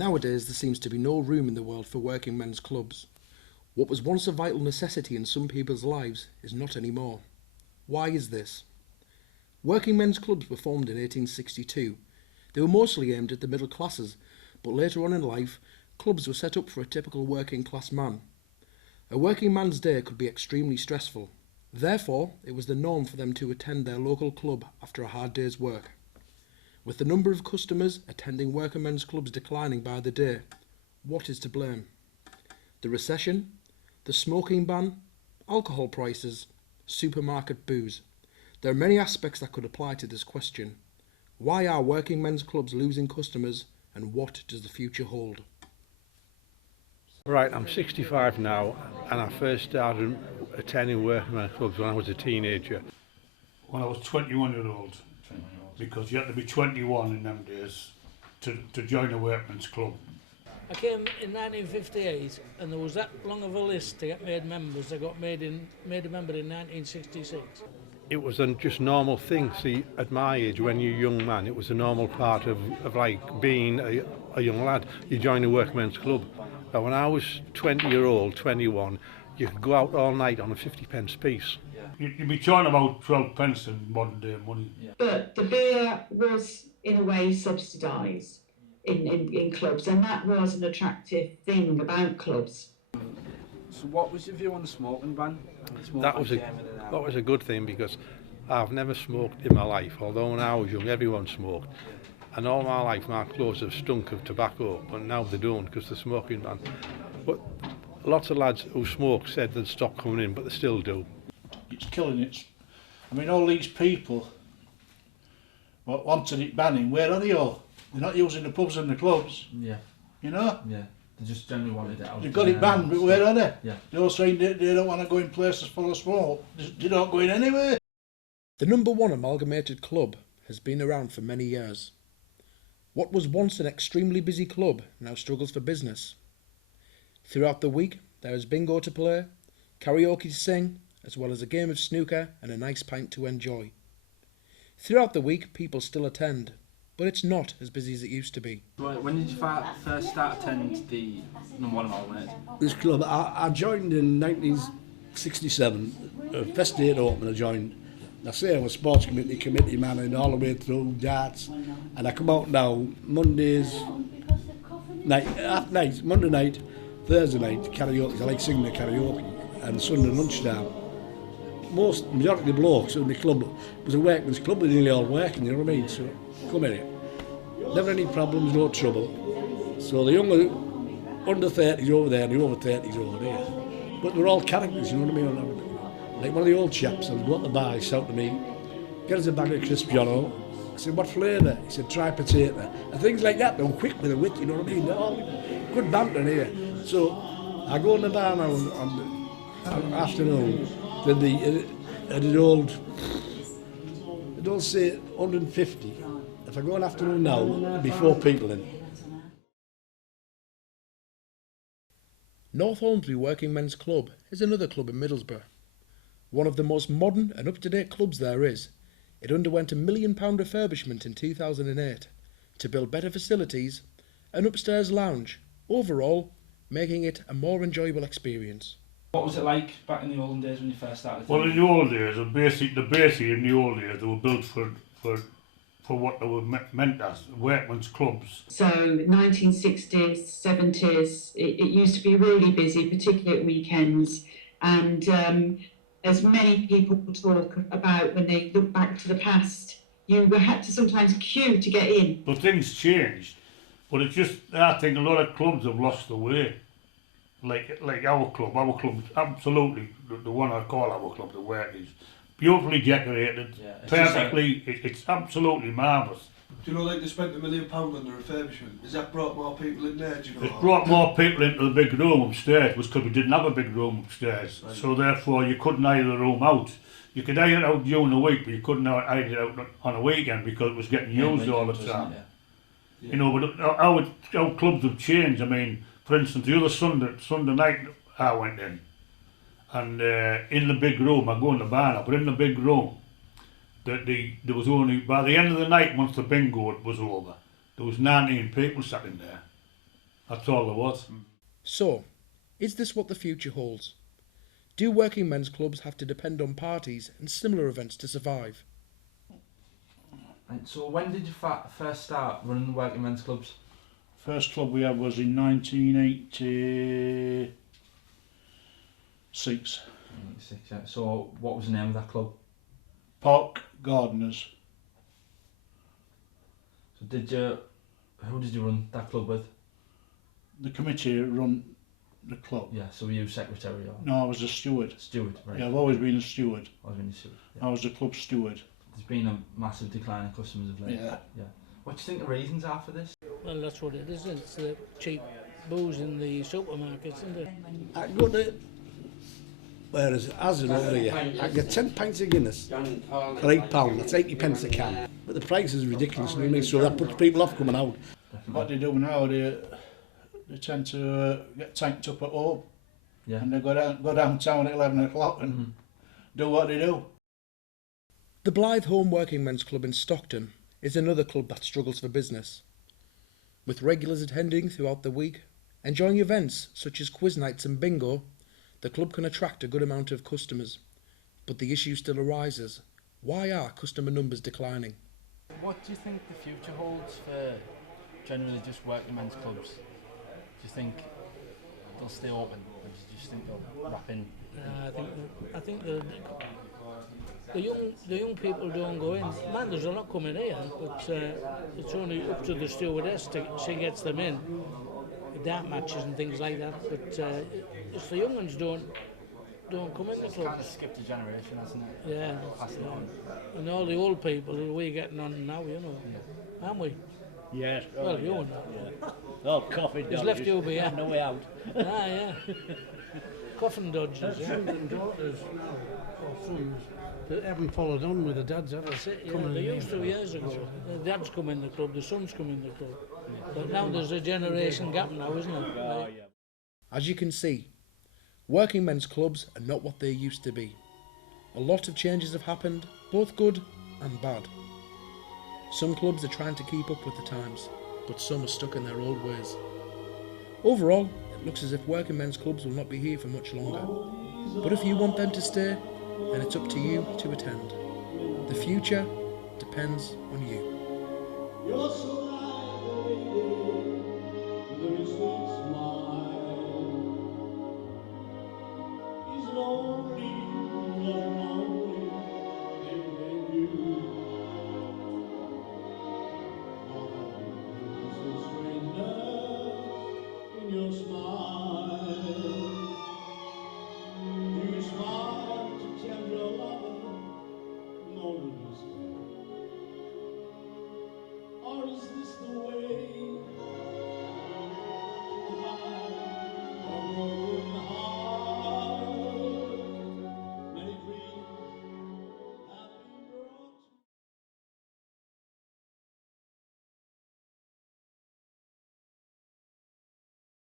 Nowadays there seems to be no room in the world for working men's clubs. What was once a vital necessity in some people's lives is not anymore. Why is this? Working men's clubs were formed in 1862. They were mostly aimed at the middle classes, but later on in life, clubs were set up for a typical working class man. A working man's day could be extremely stressful. Therefore, it was the norm for them to attend their local club after a hard day's work. With the number of customers attending working men's clubs declining by the day, what is to blame? The recession, the smoking ban, alcohol prices, supermarket booze. There are many aspects that could apply to this question. Why are working men's clubs losing customers, and what does the future hold? Right, I'm 65 now, and I first started attending working men's clubs when I was a teenager. When I was 21-year-old, because you had to be 21 in them days to join a workman's club. I came in 1958 and there was that long of a list to get made members. I got made a member in 1966. It was a just normal thing. See, at my age, when you're a young man, it was a normal part of like being a young lad. You join a workman's club. But when I was 20-year-old, 21, you could go out all night on a 50p piece. You'd be talking about 12 pence in modern day money. But the beer was in a way subsidised in clubs, and that was an attractive thing about clubs. So what was your view on the smoking ban? That was a good thing, because I've never smoked in my life, although when I was young everyone smoked. And all my life my clothes have stunk of tobacco, but now they don't because the smoking ban. But lots of lads who smoke said they'd stop coming in, but they still do. It's killing it. I mean, all these people what wanted it banning, where are they all? They're not using the pubs and the clubs. Yeah. You know? Yeah. They just generally wanted it out. They've got it banned, but where are they? Yeah. They're all saying they don't want to go in places full of smoke. They don't go in anywhere. The number one amalgamated club has been around for many years. What was once an extremely busy club now struggles for business. Throughout the week there is bingo to play, karaoke to sing, as well as a game of snooker and a nice pint to enjoy. Throughout the week people still attend, but it's not as busy as it used to be. When did you first start attending the number one amalgamated? This club, I joined in 1967, first day it opened I joined. I say I'm a sports committee man and all the way through darts, and I come out now Mondays night, Monday night, Thursday night karaoke. I like singing the karaoke, and Sunday lunchtime. Majority of the blokes in the club was a workman's club, they're nearly all working, you know what I mean? So come here, never any problems, no trouble. So the younger under 30s over there and the over 30s over there, but they're all characters, you know what I mean? Like one of the old chaps, I was going to buy, he said to me, get us a bag of crisp, Jono. I said, what flavour? He said, try potato. And things like that, they're quick with a wit, you know what I mean? They're all good banter here. So I go in the bar now on the afternoon, then the old say 150. If I go in afternoon now, there'll be 4 people in. North Holmesby Working Men's Club is another club in Middlesbrough. One of the most modern and up-to-date clubs there is. It underwent a £1 million refurbishment in 2008 to build better facilities, an upstairs lounge, overall making it a more enjoyable experience. What was it like back in the olden days when you first started? Well, in the old days, the basic in the old days, they were built for what they were meant as, workmen's clubs. So 1960s, 70s, it used to be really busy, particularly at weekends, and as many people talk about when they look back to the past, you had to sometimes queue to get in. But things changed, but it's just, I think a lot of clubs have lost their way. Like our club absolutely, the one I call our club, the Workies, beautifully decorated, perfectly, it's absolutely marvellous. Do you know, like they spent £1 million on the refurbishment? Has that brought more people in there, do you know? It's brought more people into the big room upstairs, because we didn't have a big room upstairs, right. So therefore you couldn't hire the room out. You could hire it out during the week, but you couldn't hire it out on a weekend because it was getting used all the time. You know, but our clubs have changed. I mean, for instance, the other Sunday night I went in, and in the big room, I go in the bar now, but in the big room, there was only, by the end of the night, once the bingo was over, there was 19 people sat in there. That's all there was. So, is this what the future holds? Do working men's clubs have to depend on parties and similar events to survive? And so when did you first start running working men's clubs? First club we had was in 1986. 96, yeah. So what was the name of that club? Park Gardeners. So who did you run that club with? The committee run the club. Yeah, so were you secretary or? No, I was a steward. Steward, right. Yeah, I've always been a steward. Always been a steward. Yeah. I was the club steward. There's been a massive decline in customers of late. Yeah. What do you think the reasons are for this? Well, that's what it is. It's the cheap booze in the supermarkets, isn't it? I go to, whereas as an over here, I get 10 pints of Guinness for £8, that's 80 pence a can. But the price is ridiculous, you know what I mean? So that puts people off coming out. What they do now, they tend to get tanked up at home. Yeah. And they go downtown at 11 o'clock and do what they do. The Blythe Home Working Men's Club in Stockton is another club that struggles for business. With regulars attending throughout the week, enjoying events such as quiz nights and bingo, the club can attract a good amount of customers. But the issue still arises. Why are customer numbers declining? What do you think the future holds for generally just working men's clubs? Do you think they'll stay open, or do you just think they'll wrap in? I think the young people don't go in. Man, there's a lot coming here, but it's only up to the stewardess she gets them in. Dart matches and things like that. But it's the young ones don't come in the club. It's kind of skipped a generation, hasn't it? Yeah. Passing on. And all the old people, we're getting on now, you know, aren't we? Yes. Well, you and that. Yeah. Oh, coffee dodgers. He's left you behind. No way out. Yeah. Coffin dodgers, yeah. Sons and daughters now, or sons, that haven't followed on with the dads ever. They used to years ago. The dads come in the club, the sons come in the club. But now there's a generation gap now, isn't it? Oh, yeah. As you can see, working men's clubs are not what they used to be. A lot of changes have happened, both good and bad. Some clubs are trying to keep up with the times, but some are stuck in their old ways. Overall, it looks as if working men's clubs will not be here for much longer. But if you want them to stay, then it's up to you to attend. The future depends on you.